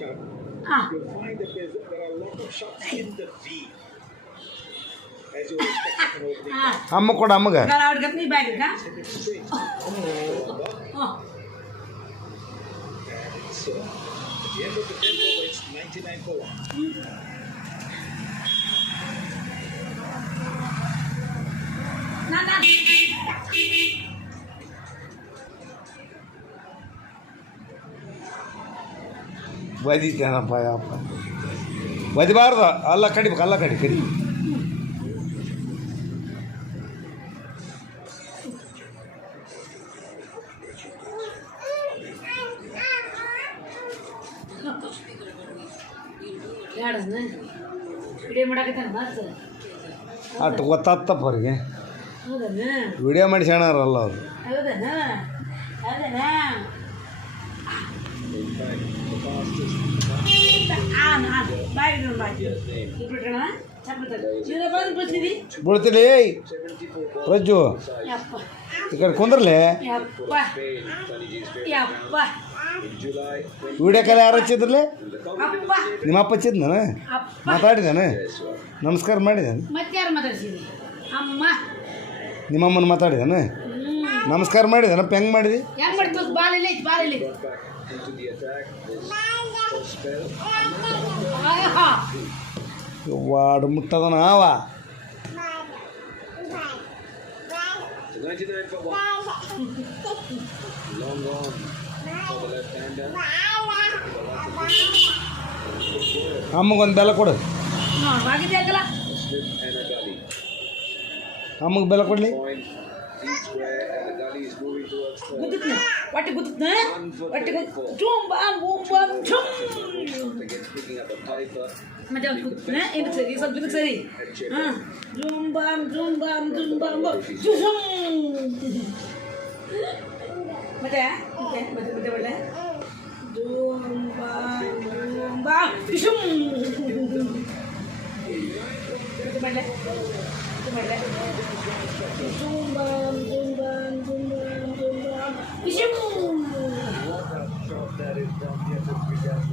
picture, ah. you'll find అమ్మ కూడా అమ్మగా So, at the end ಬದಿತೇನಪ್ಪ ಯಪ್ಪ ಬದಿಬಾರ್ದು ಅಲ್ಲ ಕಡಿಬೇಕು ಅಲ್ಲ ಕಡಿ ಕಡಿ ಅಟ್ಟು ಗೊತ್ತಾಗ್ತಪ್ಪ ಅವ್ರಿಗೆ ವಿಡಿಯೋ ಮಾಡಿ ಸಣ್ಣವ್ರಲ್ಲ ಅವರು ಪ್ರಜ್ಜು ರಜ್ಜು ಕಡೆ ಕುಂದ್ರಲೇ ವಿಡಿಯೋ ಕಾಲ ಯಾರು ಹಚ್ಚಿದ್ರಲ್ಲೇ ನಿಮ್ಮ ಅಪ್ಪ ಹಚ್ಚಿದ್ನ ಮಾತಾಡಿದಾನೆ ನಮಸ್ಕಾರ ಮಾಡಿದಾನೆ ನಿಮ್ಮಮ್ಮನ ಮಾತಾಡಿದಾನೆ ನಮಸ್ಕಾರ ಮಾಡಿದೆ ನೆನಪು ಹೆಂಗೆ ಮಾಡಿದೆ ವಾಡು ಮುಟ್ಟದನ ಅವ ಅಮ್ಮಗೊಂದು ಬೆಲೆ ಕೊಡು ಅಮ್ಮಗೆ ಬೆಲ್ಲ ಕೊಡಲಿ குதிக்கணும் வட்டி குதிக்கணும் வட்டி குத்தும் பாம் பூம் பாம் சும் மச்சான் குத்துனேன் எனக்கு சரி சப்ஜெக்ட் சரி zoom bam zoom bam zoom bam zoom மச்சான் மச்சான் மச்சான் மச்சான் zoom bam zoom bam zoom Zumba, Zumba, Zumba, Zumba. zoom bam, zoom Zumba. zoom bam. Zoom.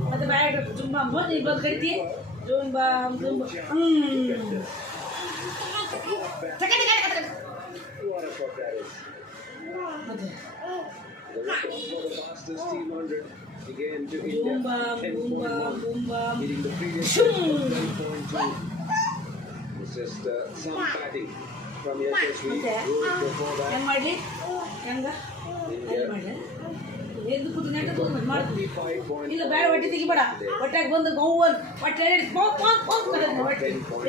ಮತ್ತೆ ಬ್ಯಾಡ Zumba, Zumba. ಬಂದು ಇವಾಗ ಕರಿತಿ ಜುಮ್ ಬಾಮ್ ಜುಮ್ ಹ್ಮ್ Zumba, Zumba, Zumba. ತಕ just uh, some batting from ಯಶಸ್ವಿ ಮಾಡಿ ಹೆಂಗ ಎದ್ದು ಕುದಿನಾಟ ಮಾಡ್ತೀವಿ ಇಲ್ಲ ಬೇಡ ಹೊಟ್ಟೆ ತೆಗಿಬೇಡ ಹೊಟ್ಟೆಗೆ ಬಂದು ಗೋವನ್ ಹೊಟ್ಟೆ ಹೊಟ್ಟೆ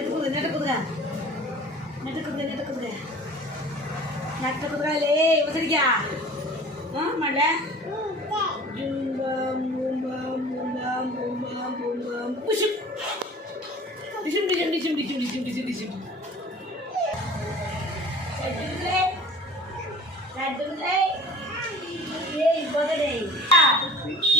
ಎದ್ದು ಕುದ ನೆಟ ಕುದ್ಗ ನೆಟ ಕುದ್ಗ ನೆಟ ಕುದ್ಗ ನೆಟ ಕುದ್ಗ ಲೇ ಒದರಿಗ್ಯಾ ಹಾಂ ಮಾಡ್ಲೆ ಬುಂಬ ಬುಂಬ ಬುಂಬ ಬುಂಬ ಬುಂಬ ಪುಷ್ ডিসি ডিসি Hey, brother, hey.